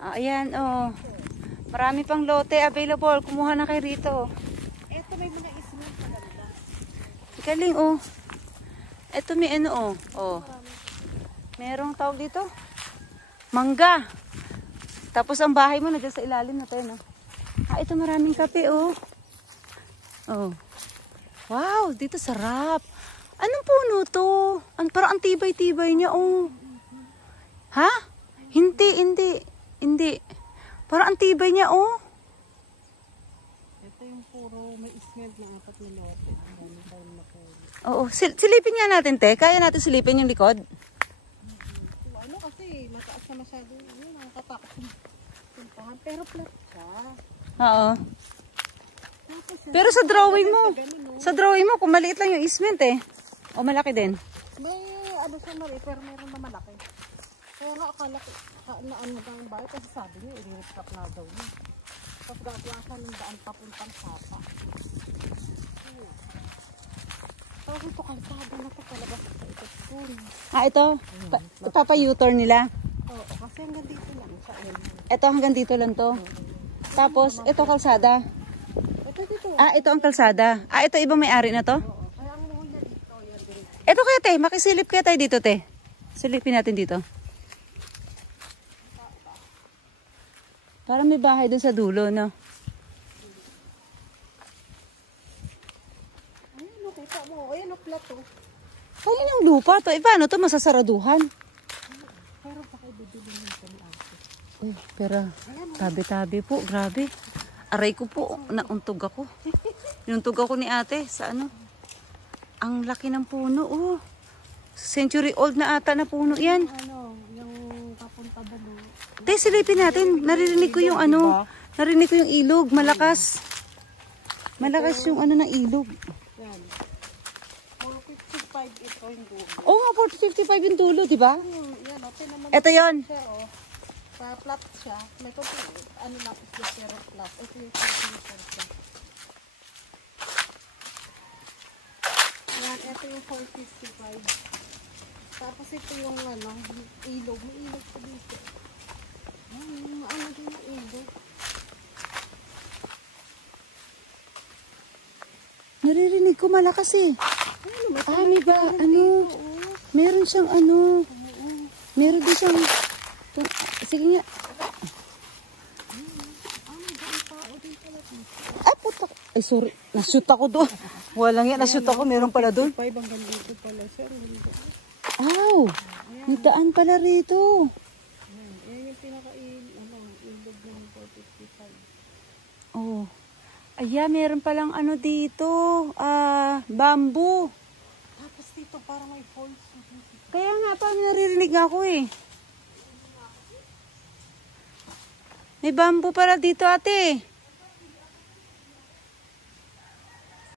Ah, ayan, oh. Marami pang lote available. Kumuha na kayo rito. Eto may mga isman paganda. Galing, oh. Ito may ano, oh. Oh. Merong tawag dito. Mangga. Tapos ang bahay mo na dyan sa ilalim na tayo, no? Ah, ito maraming kape, oh. Oh. Wow, dito sarap. Anong puno to? Parang ang tibay-tibay niya, oh. Ha? Hindi. Parang ang tibay niya, oh. Ito yung puro may isman na 4 na lote. Oo, silipin nga natin, te. Kaya natin silipin yung likod. Ano kasi, mataas na masyado yun. Nakakatakot yung puntahan. Pero flat siya. Oo. Pero sa drawing mo, kung maliit lang yung isment, eh. O malaki din. May ano siya mali, pero meron na malaki. Kaya nga akala ko, na ano ba yung bahay, kasi sabi niyo, i-rip-top na daw niya. Tapos gagawa siya ng daan papuntang sapa. Tapos ito kalsada na ito palabas sa ito school. Ah, ito? Ipapa-U-turn nila? Oo, kasi hanggang dito lang siya. Ito hanggang dito lang to. Tapos, ito kalsada. Ito dito. Ah, ito ang kalsada. Ah, ito ibang may-ari na to? Oo, kaya ang muhol na dito. Yan din. Ito kaya, te. Makisilip kaya tayo dito, te. Silipin natin dito. Parang may bahay dun sa dulo, no? Ayan o, kita mo. Ayan o, plato. Kaya yung lupa to. Eh, paano to? Masasaraduhan. Pero baka ibibili mo sa ate. Uy, pero tabi-tabi po. Grabe. Aray ko po. Nauntog ako. Inuntog ako ni ate sa ano. Ang laki ng puno, oh. Century old na ata na puno yan. Ano, yung papunta dalo. Te, silipin natin. Naririnig ko yung ano. Narinig ko yung ilog. Malakas. Malakas yung ano ng ilog. Yan. 455 ito yung dulo. Oo nga, 455 yung dulo, di ba? Yan o, tinaman. Ito yon. Siya o. Pa-flat siya. May ito, ano lang, pero flat. Ito yung siya. Yan, ito yung 455. Tapos ito yung ano, ilog. May ilog pa dito. Ano din yung ilog? Naririnig ko malakas eh. Ah, may ba, ano, meron siyang ano, meron din siyang, sige nga. Ah, puta. Ay, sorry. Nashoot ako doon. Walang yan. Nashoot ako. Meron pala doon. 5 hanggang dito pala siya. Aw, may daan pala rito. Yan yung pinaka-ilog ng 455. Oh. Ayan, meron palang ano dito. Bamboo. Tapos dito parang may falls. Kaya nga, parang naririnig nga ako eh. May bamboo pala dito, ate.